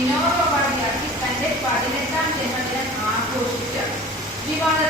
विनोदोपाधि अधिक conduct पाधिनेता general आंकुश जी वाले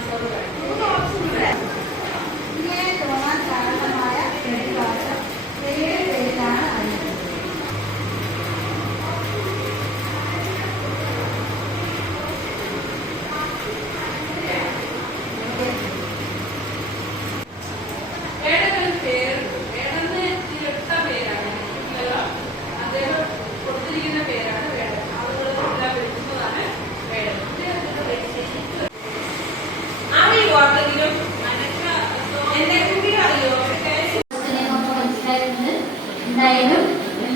多少度？今天多少？